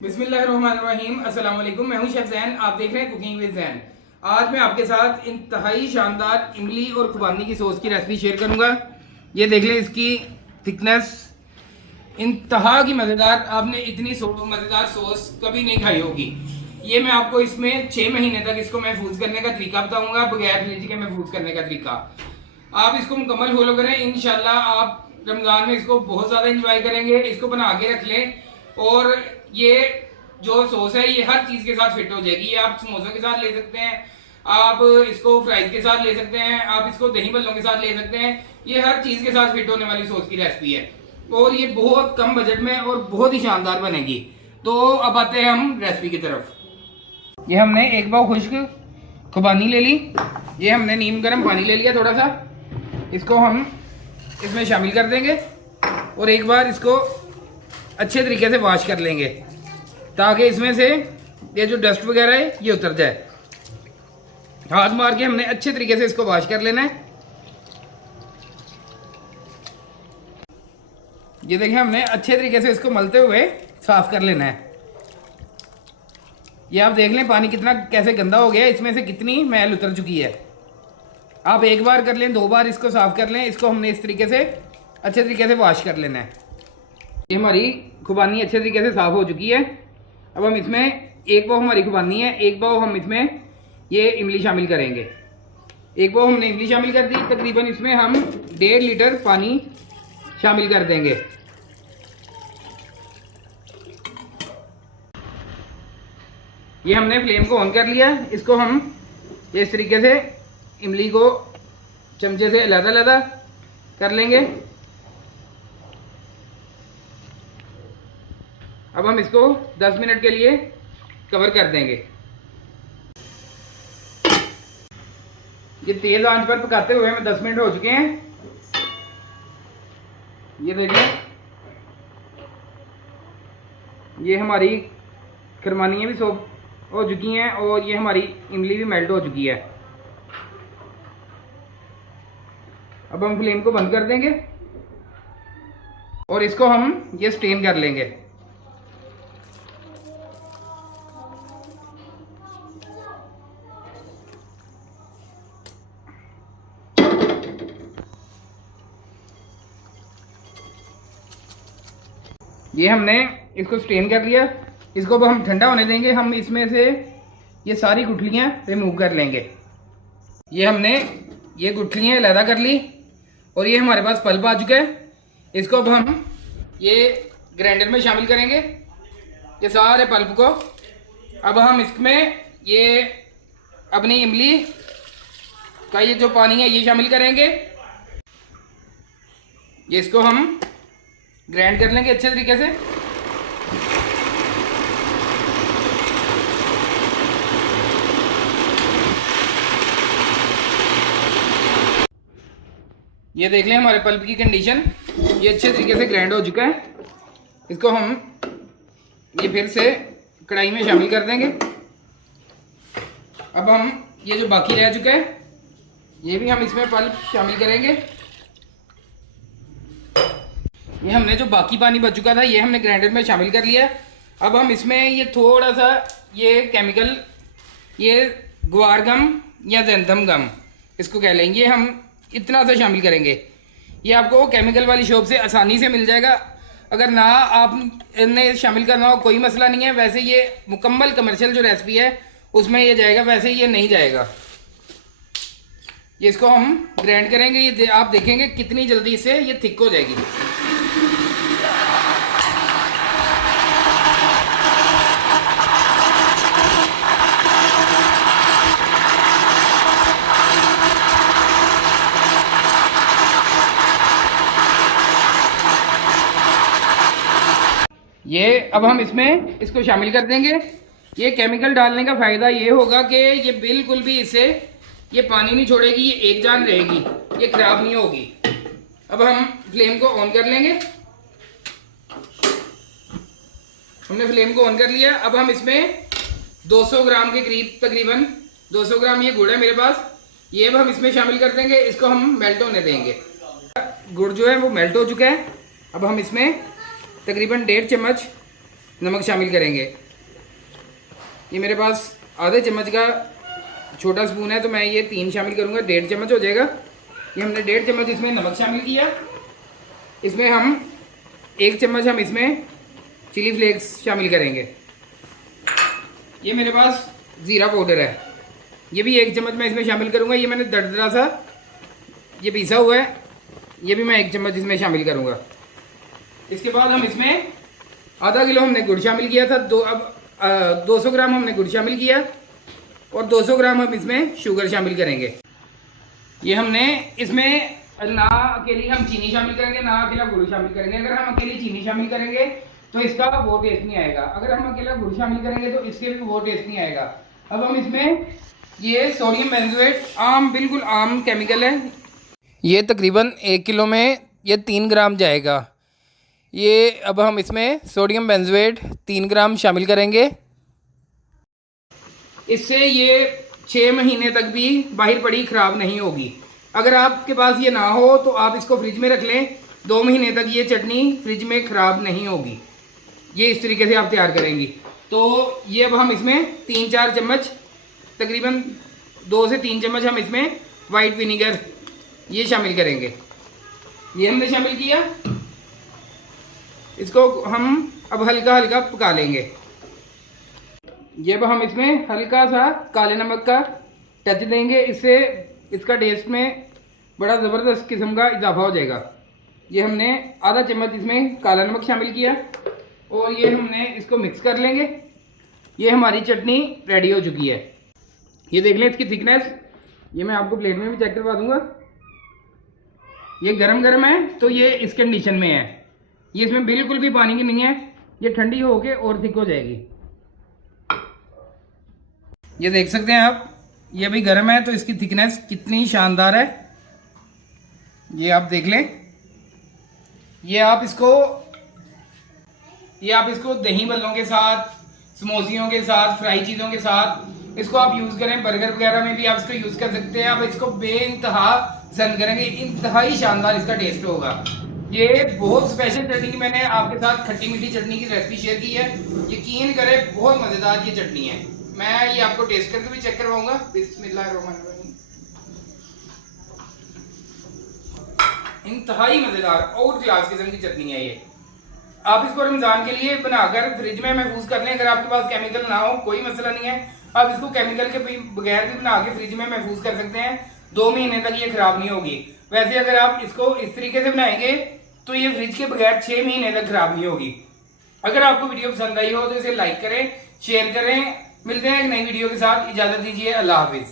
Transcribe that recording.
बिस्मिल्लाहिर्रहमानिर्रहीम। अस्सलाम वालेकुम। मैं हूं शेफ जैन, आप देख रहे हैं कुकिंग विद जैन। आज मैं आपके साथ इंतहाई शानदार इमली और खुबानी की सॉस की रेसिपी शेयर करूंगा। ये देख लें, इसकी थिकनेस इंतहा की मज़ेदार। आपने इतनी मज़ेदार सॉस कभी नहीं खाई होगी। ये मैं आपको इसमें 6 महीने तक इसको महफूज करने का तरीका बताऊंगा, बगैर फ्रिज के महफूज करने का तरीका। आप इसको मुकम्मल फॉलो करें, इंशाल्लाह आप रमज़ान में इसको बहुत ज़्यादा इंजॉय करेंगे। इसको बना के रख लें और ये जो सॉस है ये हर चीज के साथ फिट हो जाएगी। ये आप समोसों के साथ ले सकते हैं, आप इसको फ्राइज के साथ ले सकते हैं, आप इसको दही बल्लों के साथ ले सकते हैं। ये हर चीज के साथ फिट होने वाली सॉस की रेसिपी है और ये बहुत कम बजट में और बहुत ही शानदार बनेगी। तो अब आते हैं हम रेसिपी की तरफ। ये हमने एक बार खुश्क खुबानी ले ली, ये हमने नीम गर्म पानी ले लिया थोड़ा सा, इसको हम इसमें शामिल कर देंगे और एक बार इसको अच्छे तरीके से वॉश कर लेंगे ताकि इसमें से ये जो डस्ट वगैरह है ये उतर जाए। हाथ मार के हमने अच्छे तरीके से इसको वॉश कर लेना है। ये देखिए, हमने अच्छे तरीके से इसको मलते हुए साफ कर लेना है। ये आप देख लें पानी कितना कैसे गंदा हो गया है, इसमें से कितनी मैल उतर चुकी है। आप एक बार कर लें, 2 बार इसको साफ कर लें। इसको हमने इस तरीके से अच्छे तरीके से वॉश कर लेना है। ये हमारी खुबानी अच्छे तरीके से साफ हो चुकी है। अब हम इसमें एक पाव हमारी खुबानी है, एक पाव हम इसमें ये इमली शामिल करेंगे। एक पाव हमने इमली शामिल कर दी। तकरीबन इसमें हम 1.5 लीटर पानी शामिल कर देंगे। ये हमने फ्लेम को ऑन कर लिया। इसको हम इस तरीके से इमली को चमचे से अलग-अलग कर लेंगे। अब हम इसको 10 मिनट के लिए कवर कर देंगे। ये तेज आंच पर पकाते हुए हमें 10 मिनट हो चुके हैं। ये देखिए, ये हमारी खुबानियाँ भी सॉफ्ट हो चुकी हैं और ये हमारी इमली भी मेल्ट हो चुकी है। अब हम फ्लेम को बंद कर देंगे और इसको हम ये स्टेन कर लेंगे। ये हमने इसको स्ट्रेन कर लिया। इसको अब हम ठंडा होने देंगे। हम इसमें से ये सारी गुठलियाँ रिमूव कर लेंगे। ये हमने ये गुठलियाँ अलग कर ली और ये हमारे पास पल्प आ चुका है। इसको अब हम ये ग्राइंडर में शामिल करेंगे, ये सारे पल्प को। अब हम इसमें ये अपनी इमली का ये जो पानी है ये शामिल करेंगे। ये इसको हम ग्राइंड कर लेंगे अच्छे तरीके से। ये देख लें हमारे पल्प की कंडीशन, ये अच्छे तरीके से ग्राइंड हो चुका है। इसको हम ये फिर से कढ़ाई में शामिल कर देंगे। अब हम ये जो बाकी रह चुका है ये भी हम इसमें पल्प शामिल करेंगे। ये हमने जो बाकी पानी बच चुका था ये हमने ग्राइंडर में शामिल कर लिया। अब हम इसमें ये थोड़ा सा ये केमिकल, ये ग्वार गम या ज़ैंथम गम इसको कह लेंगे, हम इतना सा शामिल करेंगे। ये आपको केमिकल वाली शॉप से आसानी से मिल जाएगा। अगर ना आपने शामिल करना हो कोई मसला नहीं है। वैसे ये मुकम्मल कमर्शियल जो रेसिपी है उसमें ये जाएगा, वैसे ये नहीं जाएगा। ये इसको हम ग्राइंड करेंगे। ये आप देखेंगे कितनी जल्दी से ये थिक हो जाएगी। ये अब हम इसमें इसको शामिल कर देंगे। ये केमिकल डालने का फ़ायदा ये होगा कि ये बिल्कुल भी इससे ये पानी नहीं छोड़ेगी, ये एक जान रहेगी, ये खराब नहीं होगी। अब हम फ्लेम को ऑन कर लेंगे। हमने फ्लेम को ऑन कर लिया। अब हम इसमें 200 ग्राम के करीब, तकरीबन 200 ग्राम ये गुड़ है मेरे पास, ये अब हम इसमें शामिल कर देंगे। इसको हम मेल्ट होने देंगे। गुड़ जो है वो मेल्ट हो चुका है। अब हम इसमें तकरीबन 1.5 चम्मच नमक शामिल करेंगे। ये मेरे पास आधे चम्मच का छोटा स्पून है तो मैं ये 3 शामिल करूँगा, 1.5 चम्मच हो जाएगा। ये हमने 1.5 चम्मच इसमें नमक शामिल किया। इसमें हम 1 चम्मच हम इसमें चिली फ्लेक्स शामिल करेंगे। ये मेरे पास ज़ीरा पाउडर है, ये भी 1 चम्मच मैं इसमें शामिल करूँगा। ये मैंने दरदरा सा ये पीसा हुआ है, ये भी मैं 1 चम्मच इसमें शामिल करूँगा। इसके बाद हम इसमें आधा किलो हमने गुड़ शामिल किया था, अब 200 ग्राम हमने गुड़ शामिल किया और 200 ग्राम हम इसमें शुगर शामिल करेंगे। ये हमने इसमें ना अकेली हम चीनी शामिल करेंगे ना अकेला गुड़ शामिल करेंगे। अगर हम अकेली चीनी शामिल करेंगे तो इसका वो टेस्ट नहीं आएगा, अगर हम अकेला गुड़ शामिल करेंगे तो इसके भी वो टेस्ट नहीं आएगा। अब हम इसमें ये सोडियम बेंजोएट बिल्कुल आम केमिकल है, ये तकरीबन 1 किलो में ये 3 ग्राम जाएगा। ये अब हम इसमें सोडियम बेंजोएट 3 ग्राम शामिल करेंगे। इससे ये 6 महीने तक भी बाहर पड़ी ख़राब नहीं होगी। अगर आपके पास ये ना हो तो आप इसको फ्रिज में रख लें, 2 महीने तक ये चटनी फ्रिज में ख़राब नहीं होगी। ये इस तरीके से आप तैयार करेंगी। तो ये अब हम इसमें 3-4 चम्मच, तकरीबन 2 से 3 चम्मच हम इसमें वाइट विनीगर ये शामिल करेंगे। ये हमने शामिल किया, इसको हम अब हल्का हल्का पका लेंगे। ये अब हम इसमें हल्का सा काले नमक का टच देंगे, इससे इसका टेस्ट में बड़ा ज़बरदस्त किस्म का इजाफा हो जाएगा। ये हमने आधा चम्मच इसमें काला नमक शामिल किया और ये हमने इसको मिक्स कर लेंगे। ये हमारी चटनी रेडी हो चुकी है। ये देख लें इसकी थिकनेस, ये मैं आपको प्लेट में भी चेक करवा दूंगा। ये गरम गरम है तो ये इस कंडीशन में है, ये इसमें बिल्कुल भी पानी की नहीं है, ये ठंडी होके और थिक हो जाएगी। ये देख सकते हैं आप, ये अभी गर्म है तो इसकी थिकनेस कितनी शानदार है, ये आप देख लें। ये आप इसको दही बल्लों के साथ, समोसियों के साथ, फ्राई चीज़ों के साथ इसको आप यूज़ करें। बर्गर वगैरह में भी आप इसको यूज़ कर सकते हैं। आप इसको बेइंतहा पसंद करेंगे, इंतहाई शानदार इसका टेस्ट होगा। ये बहुत स्पेशल चटनी की मैंने आपके साथ खट्टी मीठी चटनी की रेसिपी शेयर की है। यकीन करें बहुत मज़ेदार ये चटनी है। मैं ये आपको टेस्ट करके भी चेक करवाऊंगा। बिस्मिल्लाहिर्रहमानिर्रहीम, इंतहाई मज़ेदार आउट क्लास किस्म की चटनी है ये। आप इसको रमज़ान के लिए बनाकर फ्रिज में महफूज कर लें। अगर आपके पास केमिकल ना हो कोई मसला नहीं है, आप इसको केमिकल के बगैर भी बना के फ्रिज में महफूज कर सकते हैं। 2 महीने तक ये खराब नहीं होगी। वैसे अगर आप इसको इस तरीके से बनाएंगे तो ये फ्रिज के बगैर 6 महीने तक खराब नहीं होगी। अगर आपको वीडियो पसंद आई हो तो इसे लाइक करें, शेयर करें। मिलते हैं एक नई वीडियो के साथ, इजाज़त दीजिए, अल्लाह हाफिज़।